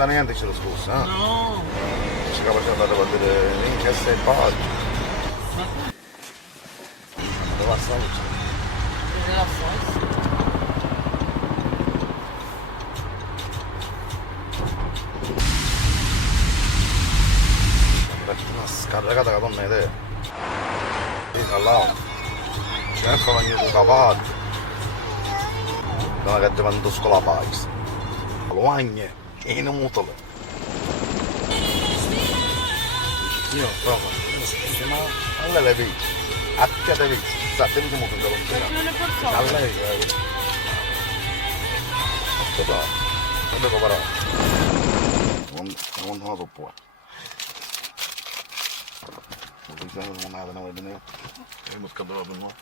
sa neanche ce lo scorso, eh? No. Ci facciamo andare a vedere minchia stai paggi. Dove va sta luce? Nella forza. Una scaricata che donna idea. Lì tra l'altro. C'è anche una mia capace. Non è che ti vendo scola paese. Luagne e inutile. Io proprio. Ma a lei le vedi. A te le vedi. Sta te vedi molto Perché non è per a forza. lei. Cosa fa? Non devo parare. Non lo so poi. Non è una vedere. E mi scandalo per noi.